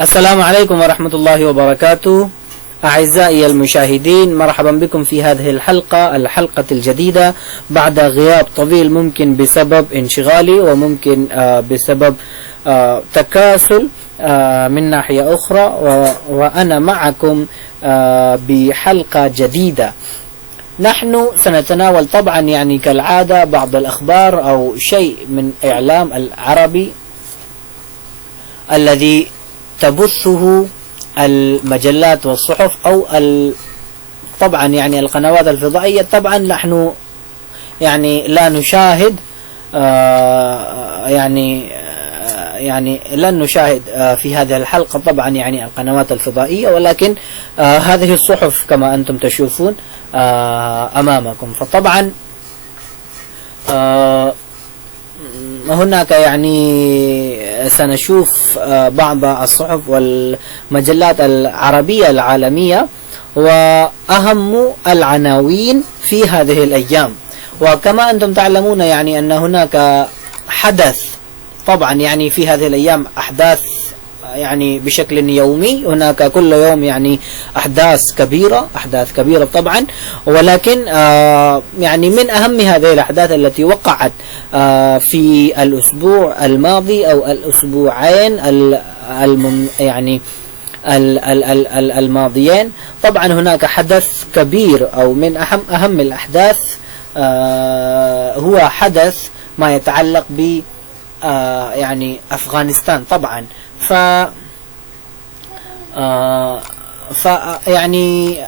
السلام عليكم ورحمة الله وبركاته. أعزائي المشاهدين، مرحبا بكم في هذه الحلقة الجديدة بعد غياب طويل، ممكن بسبب انشغالي وممكن بسبب تكاسل من ناحية أخرى، وأنا معكم بحلقة جديدة. نحن سنتناول طبعا يعني كالعادة بعض الأخبار أو شيء من إعلام العربي الذي تبثه المجلات والصحف أو طبعا يعني القنوات الفضائية. طبعا نحن يعني لا نشاهد يعني لن نشاهد في هذه الحلقة طبعا يعني القنوات الفضائية، ولكن هذه الصحف كما أنتم تشوفون أمامكم. فطبعا هناك يعني سنشوف بعض الصحف والمجلات العربية العالمية وأهم العناوين في هذه الأيام. وكما أنتم تعلمون يعني أن هناك حدث طبعا يعني في هذه الأيام، أحداث يعني بشكل يومي، هناك كل يوم يعني أحداث كبيرة طبعا. ولكن يعني من أهم هذه الأحداث التي وقعت في الأسبوع الماضي أو الأسبوعين يعني الماضيين، طبعا هناك حدث كبير أو من أهم الأحداث هو حدث ما يتعلق ب يعني أفغانستان طبعا. يعني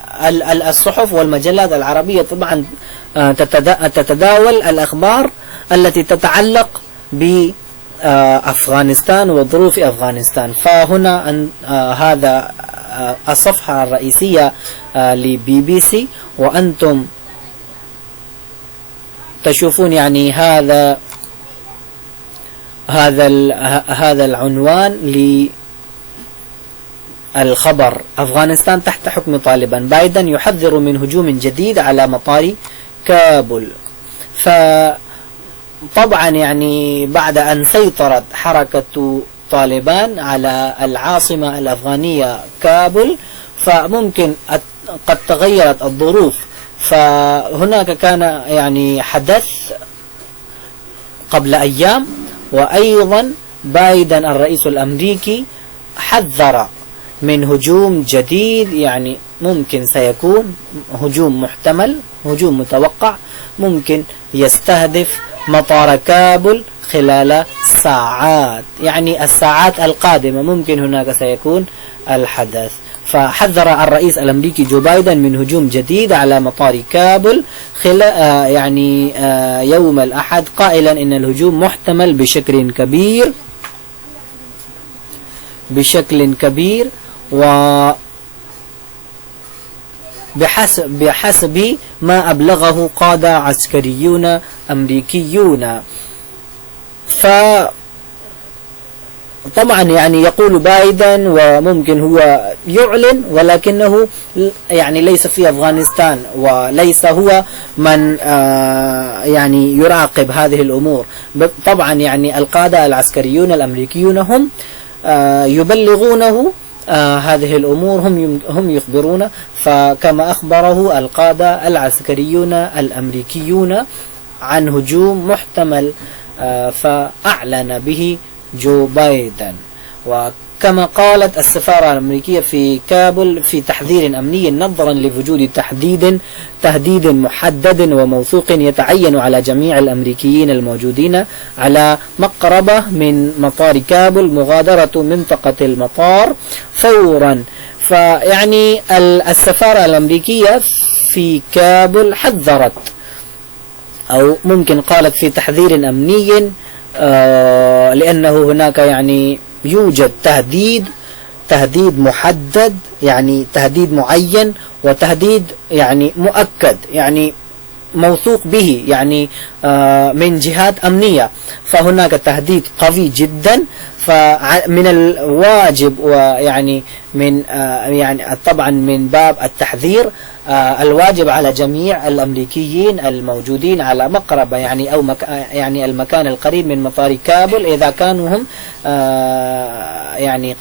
الصحف والمجلات العربية طبعا تتداول الأخبار التي تتعلق بأفغانستان وظروف أفغانستان. فهنا هذا الصفحة الرئيسية لبي بي سي، وأنتم تشوفون يعني هذا العنوان للخبر: أفغانستان تحت حكم طالبان، بايدن يحذر من هجوم جديد على مطار كابول. فطبعا يعني بعد أن سيطرت حركة طالبان على العاصمة الأفغانية كابول، فممكن قد تغيرت الظروف. فهناك كان يعني حدث قبل أيام، وأيضا بايدن الرئيس الأمريكي حذر من هجوم جديد، يعني ممكن سيكون هجوم محتمل، هجوم متوقع، ممكن يستهدف مطار كابول خلال ساعات، يعني الساعات القادمة ممكن هناك سيكون الحدث. فحذر الرئيس الأمريكي جو بايدن من هجوم جديد على مطار كابول يعني يوم الأحد، قائلا إن الهجوم محتمل بشكل كبير بحسب ما أبلغه قادة عسكريون أمريكيون. طبعا يعني يقول بايدن وممكن هو يعلن، ولكنه يعني ليس في أفغانستان، وليس هو من يعني يراقب هذه الأمور. طبعا يعني القادة العسكريون الأمريكيون هم يبلغونه هذه الأمور، هم يخبرون. فكما أخبره القادة العسكريون الأمريكيون عن هجوم محتمل، فأعلن به جو بايدن. وكما قالت السفارة الأمريكية في كابول في تحذير أمني نظرا لوجود تهديد محدد وموثوق يتعين على جميع الأمريكيين الموجودين على مقربة من مطار كابول مغادرة منطقة المطار فورا. فيعني السفارة الأمريكية في كابول حذرت، أو ممكن قالت في تحذير أمني، لأنه هناك يعني يوجد تهديد محدد، يعني تهديد معين، وتهديد يعني مؤكد، يعني موثوق به، يعني من جهات أمنية. فهناك تهديد قوي جدا. فمن الواجب ويعني من يعني طبعا من باب التحذير الواجب على جميع الأمريكيين الموجودين على مقربة يعني أو يعني المكان القريب من مطار كابول، إذا كانوا هم يعني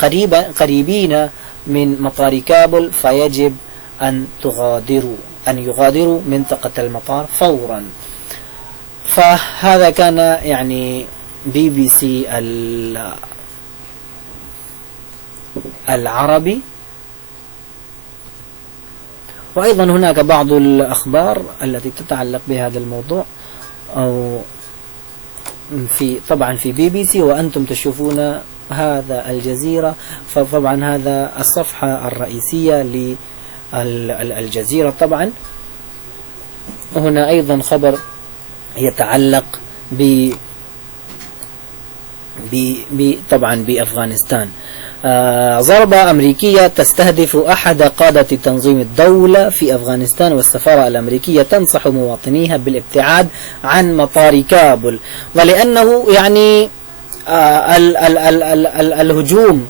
قريبين من مطار كابول، فيجب أن يغادروا منطقة المطار فورا. فهذا كان يعني BBC العربي. وأيضا هناك بعض الأخبار التي تتعلق بهذا الموضوع، أو طبعا في BBC، وأنتم تشوفون هذا الجزيرة، فطبعا هذا الصفحة الرئيسية للجزيرة. طبعا هنا أيضا خبر يتعلق طبعا بأفغانستان. ضربة أمريكية تستهدف أحد قادة تنظيم الدولة في أفغانستان، والسفارة الأمريكية تنصح مواطنيها بالابتعاد عن مطار كابول. ولأنه يعني الهجوم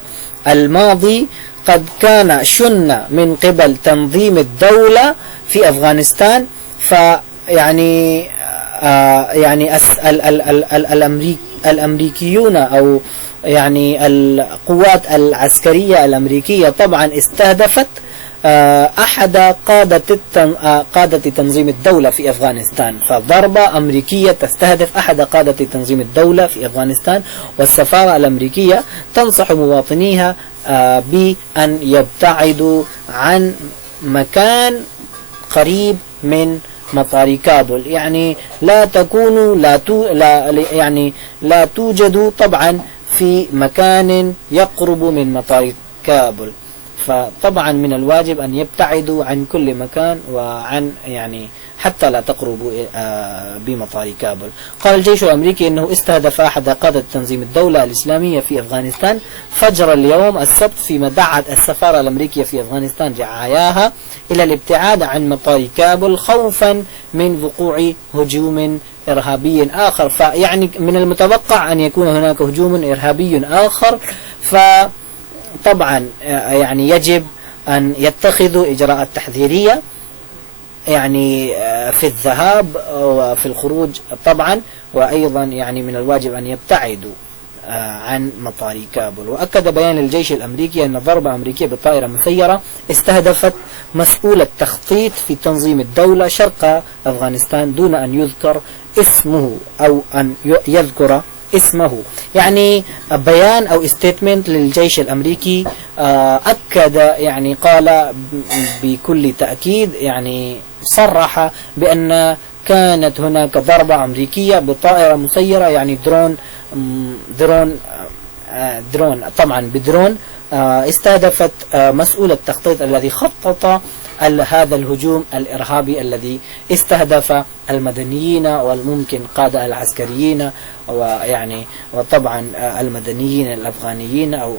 الماضي قد كان شن من قبل تنظيم الدولة في أفغانستان، فيعني يعني الأمريكيون أو يعني القوات العسكرية الأمريكية طبعا استهدفت أحد قادة تنظيم الدولة في أفغانستان. فضربة أمريكية تستهدف أحد قادة تنظيم الدولة في أفغانستان، والسفارة الأمريكية تنصح مواطنيها بأن يبتعدوا عن مكان قريب من مطار كابول، يعني لا توجدوا طبعا في مكان يقرب من مطار كابول. فطبعا من الواجب أن يبتعدوا عن كل مكان، وعن يعني حتى لا تقربوا بمطار كابول. قال الجيش الأمريكي أنه استهدف أحد قادة تنظيم الدولة الإسلامية في أفغانستان فجر اليوم السبت، فيما دعت السفارة الأمريكية في أفغانستان رعاياها إلى الابتعاد عن مطار كابول خوفا من وقوع هجوم إرهابي آخر. فيعني من المتوقع أن يكون هناك هجوم إرهابي آخر، فطبعا يعني يجب أن يتخذوا إجراءات تحذيرية يعني في الذهاب وفي الخروج طبعا، وأيضا يعني من الواجب أن يبتعدوا عن مطار كابول. وأكد بيان الجيش الأمريكي أن ضربة أمريكية بطائرة مسيرة استهدفت مسؤول التخطيط في تنظيم الدولة شرق أفغانستان دون أن يذكر اسمه أو أن يذكر اسمه. يعني بيان أو statement للجيش الأمريكي أكد يعني قال بكل تأكيد يعني صرح بأن كانت هناك ضربة أمريكية بطائرة مسيرة يعني درون طبعا بدرون استهدفت مسؤول التخطيط الذي خطط هذا الهجوم الإرهابي الذي استهدف المدنيين والممكن قادة العسكريين ويعني وطبعا المدنيين الأفغانيين أو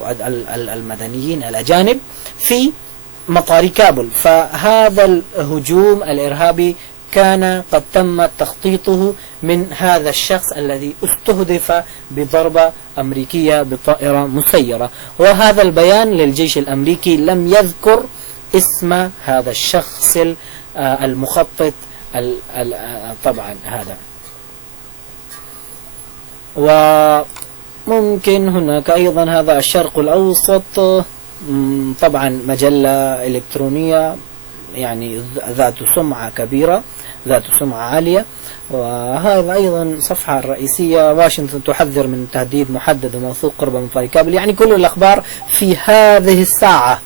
المدنيين الأجانب في مطار كابول. فهذا الهجوم الإرهابي كان قد تم تخطيطه من هذا الشخص الذي استهدف بضربة أمريكية بطائرة مسيرة. وهذا البيان للجيش الأمريكي لم يذكر اسم هذا الشخص المخطط طبعا هذا. وممكن هناك أيضا هذا الشرق الأوسط طبعا مجلة إلكترونية يعني ذات سمعة كبيرة ذات سمعة عالية. وهذا أيضا صفحة الرئيسية واشنطن تحذر من تهديد محدد وموثوق قرب مطار كابول. يعني كل الأخبار في هذه الساعة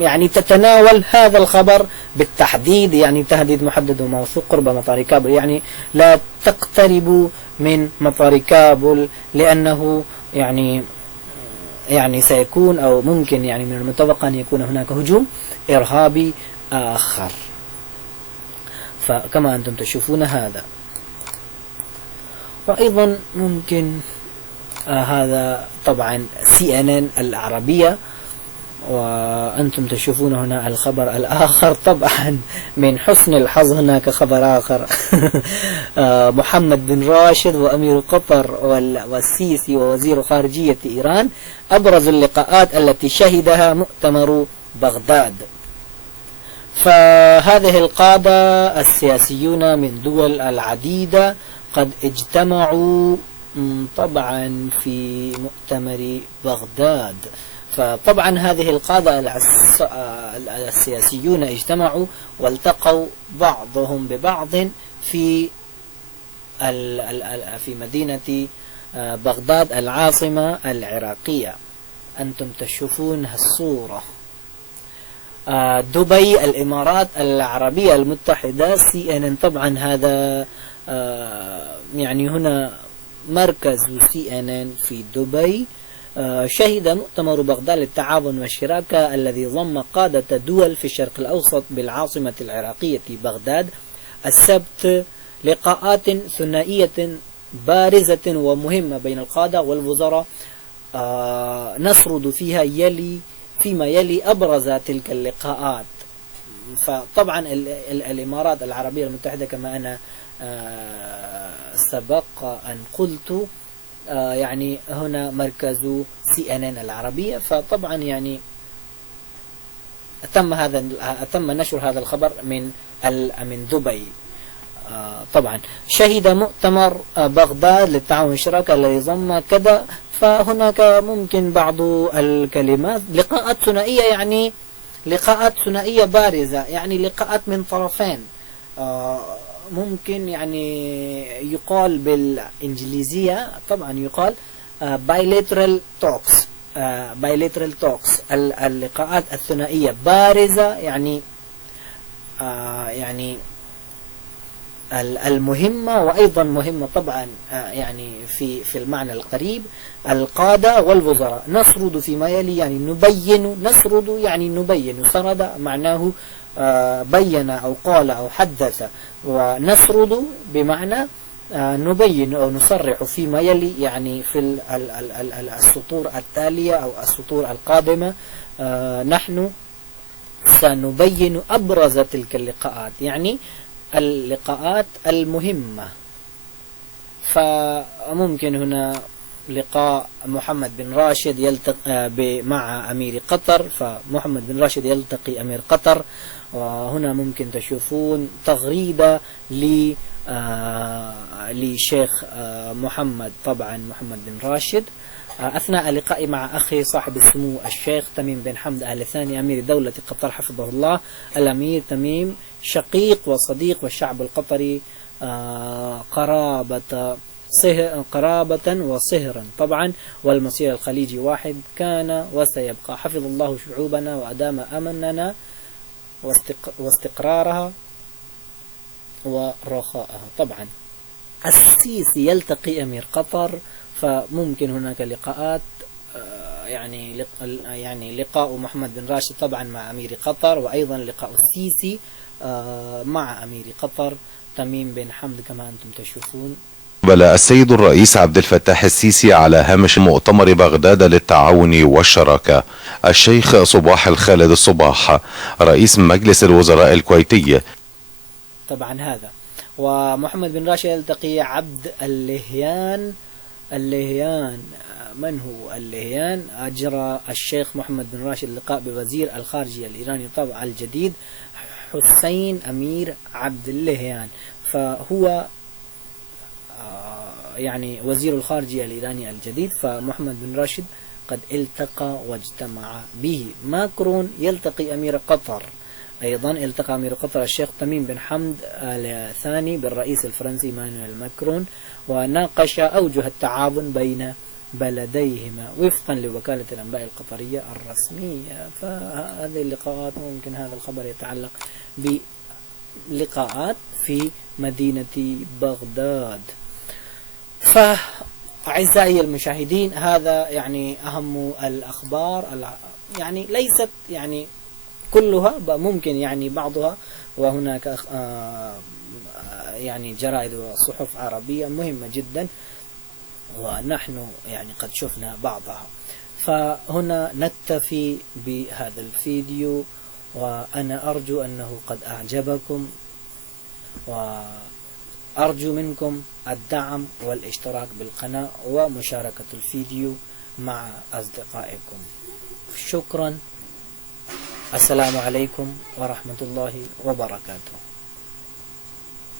يعني تتناول هذا الخبر بالتحديد، يعني تهديد محدد وموثوق قرب مطار كابول، يعني لا تقتربوا من مطار كابول لأنه يعني سيكون أو ممكن يعني من المتوقع أن يكون هناك هجوم إرهابي آخر. فكما أنتم تشوفون هذا. وأيضا ممكن هذا طبعا CNN العربية، وأنتم تشوفون هنا الخبر الآخر. طبعا من حسن الحظ هناك خبر آخر محمد بن راشد وأمير قطر والسيسي ووزير خارجية إيران أبرز اللقاءات التي شهدها مؤتمر بغداد. فهذه القادة السياسيون من دول العديدة قد اجتمعوا طبعا في مؤتمر بغداد. فطبعا هذه القادة السياسيون اجتمعوا والتقوا بعضهم ببعض في مدينة بغداد العاصمة العراقية. أنتم تشوفون الصورة. دبي الإمارات العربية المتحدة CNN. طبعا هذا يعني هنا مركز CNN في دبي. شهد مؤتمر بغداد للتعاون والشراكة الذي ضم قادة دول في الشرق الأوسط بالعاصمة العراقية بغداد السبت لقاءات ثنائية بارزة ومهمة بين القادة والوزراء نسرد فيما يلي أبرز تلك اللقاءات. فطبعا الإمارات العربية المتحدة كما أنا سبق أن قلت يعني هنا مركز CNN العربية. فطبعا يعني تم نشر هذا الخبر من دبي. طبعا شهد مؤتمر بغداد للتعاون والشراكة الذي ضم كذا. فهناك ممكن بعض الكلمات لقاءات ثنائية، يعني لقاءات ثنائية بارزة، يعني لقاءات من طرفين. ممكن يعني يقال بالإنجليزية طبعا يقال bilateral talks. اللقاءات الثنائية بارزة، يعني المهمة وأيضا مهمة طبعا يعني في المعنى القريب. القادة والوزراء نسرد فيما يلي، يعني نبين. نسرد يعني نبين. سرد معناه بين أو قال أو حدث، ونسرد بمعنى نبين أو نصرح فيما يلي، يعني في السطور التالية أو السطور القادمة نحن سنبين أبرز تلك اللقاءات، يعني اللقاءات المهمة. فممكن هنا لقاء محمد بن راشد يلتقي مع أمير قطر. فمحمد بن راشد يلتقي أمير قطر. وهنا ممكن تشوفون تغريدة لشيخ محمد بن راشد أثناء لقائي مع أخي صاحب السمو الشيخ تميم بن حمد آل ثاني أمير دولة قطر حفظه الله. الأمير تميم شقيق وصديق والشعب القطري قرابة وصهرا طبعا، والمصير الخليجي واحد كان وسيبقى. حفظ الله شعوبنا وأدام أمننا واستقرارها ورخاءها. طبعا السيسي يلتقي أمير قطر. فممكن هناك لقاءات، يعني لقاء محمد بن راشد طبعا مع أمير قطر، وأيضا لقاء السيسي مع أمير قطر تميم بن حمد كما أنتم تشوفون. بلى السيد الرئيس عبد الفتاح السيسي على هامش مؤتمر بغداد للتعاون والشراكة الشيخ صباح الخالد الصباح رئيس مجلس الوزراء الكويتي. طبعا هذا. ومحمد بن راشد يلتقي عبد اللهيان. من هو اللهيان؟ أجرى الشيخ محمد بن راشد اللقاء بوزير الخارجية الإيراني طبعا الجديد حسين أمير عبد اللهيان. فهو يعني وزير الخارجية الإيراني الجديد. فمحمد بن راشد قد التقى واجتمع به. ماكرون يلتقي أمير قطر. أيضا التقى أمير قطر الشيخ تميم بن حمد آل ثاني بالرئيس الفرنسي مانويل ماكرون، وناقش أوجه التعاون بين بلديهما وفقا لوكالة الأنباء القطرية الرسمية. فهذه اللقاءات ممكن هذا الخبر يتعلق بلقاءات في مدينة بغداد. فأعزائي المشاهدين هذا يعني أهم الأخبار، يعني ليست يعني كلها، ممكن يعني بعضها، وهناك يعني جرائد وصحف عربية مهمة جدا ونحن يعني قد شفنا بعضها. فهنا نكتفي بهذا الفيديو، وأنا أرجو أنه قد أعجبكم، وأرجو منكم الدعم والاشتراك بالقناة ومشاركة الفيديو مع أصدقائكم. شكرا. السلام عليكم ورحمة الله وبركاته.